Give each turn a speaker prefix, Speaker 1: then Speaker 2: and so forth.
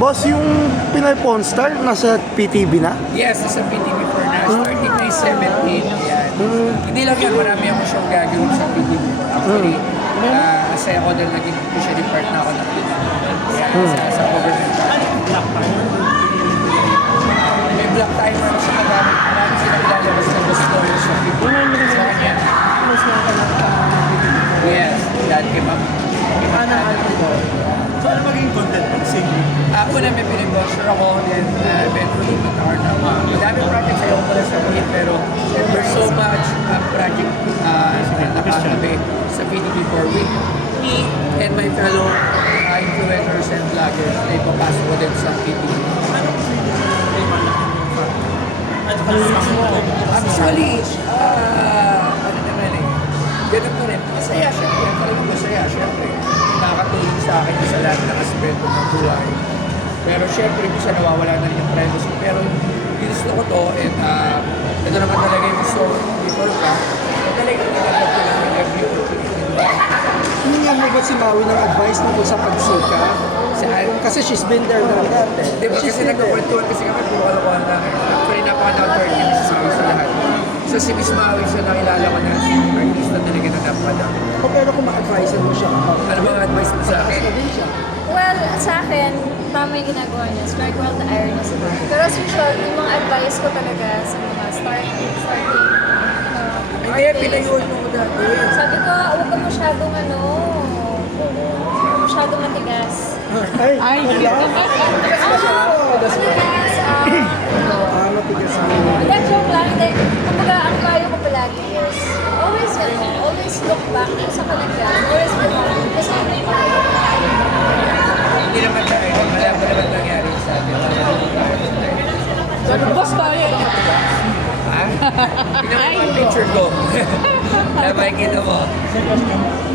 Speaker 1: Boss, yung Pinoy Pawn Star, nasa PTV na?
Speaker 2: Yes, sa PTV4 na. Starting May 17. Yan. Hindi lang yan, marami ako siyang gagawin sa PTV. Actually, uh, masaya ko dahil naging officially part na ako ng PTV. Yan, sa, sa government channel. May black timer sa marami. Marami silang lalabas na gusto sa PTV. Sa kanya. Yes, that came up.
Speaker 3: Ano So ano maging content singing?
Speaker 2: Ako na may pinag-brochure ako then uh, eventually magkakaroon ng mga madami projects ayaw ko na sabihin pero there's so much uh, project uh, na nakatabi sa PDP for week. Me and my fellow uh, influencers and vloggers na ipapasok ko din sa PDP. Actually, uh, ano naman eh, ganun pa rin. Masaya, syempre. Talagang masaya, syempre. Nakakatulong sa akin sa lahat ng aspeto ng buhay. Pero syempre, minsan nawawala na rin yung privacy. Pero ginusto ko to and uh, ito naman talaga yung gusto ko before pa. So talagang nagagap ko lang ng opportunity. Diba?
Speaker 1: Hingan mo ba si Maui ng advice tungkol sa pagsika?
Speaker 2: Saan?
Speaker 1: Kasi she's been there na dati.
Speaker 2: Di ba kasi nagkakwentuhan kasi kami puro kalokohan lang. Actually, napaka-down ni Miss Maui sa lahat. Sa si Miss Siya nakilala ko na artista talaga na napaka-down.
Speaker 1: O pero kung ma-advise mo siya,
Speaker 2: Ano mga advice mo sa akin?
Speaker 1: na.
Speaker 4: Well, sa akin, tama yung ginagawa niya. Strike while the iron is hot. Pero as usual, yung mga advice ko talaga sa mga starting, starting uh,
Speaker 2: Hindi, pinayuan mo ko dati.
Speaker 4: Sabi ko, huwag ka masyadong ano, huwag ka masyadong matigas.
Speaker 1: Ay, Ay wala.
Speaker 4: Matigas ba siya? Matigas, ah, ano.
Speaker 1: Ah, matigas mo.
Speaker 4: Hindi, joke lang. Hindi. Kumbaga, ang payo ko palagi is, always, ano, always look back sa kalagayan. Always look back. Kasi,
Speaker 2: Hindi naman tayo, wala ba naman nangyari sa atin?
Speaker 5: Boss tayo.
Speaker 2: Ha? Hindi naman yung picture ko. Kaya makikita mo.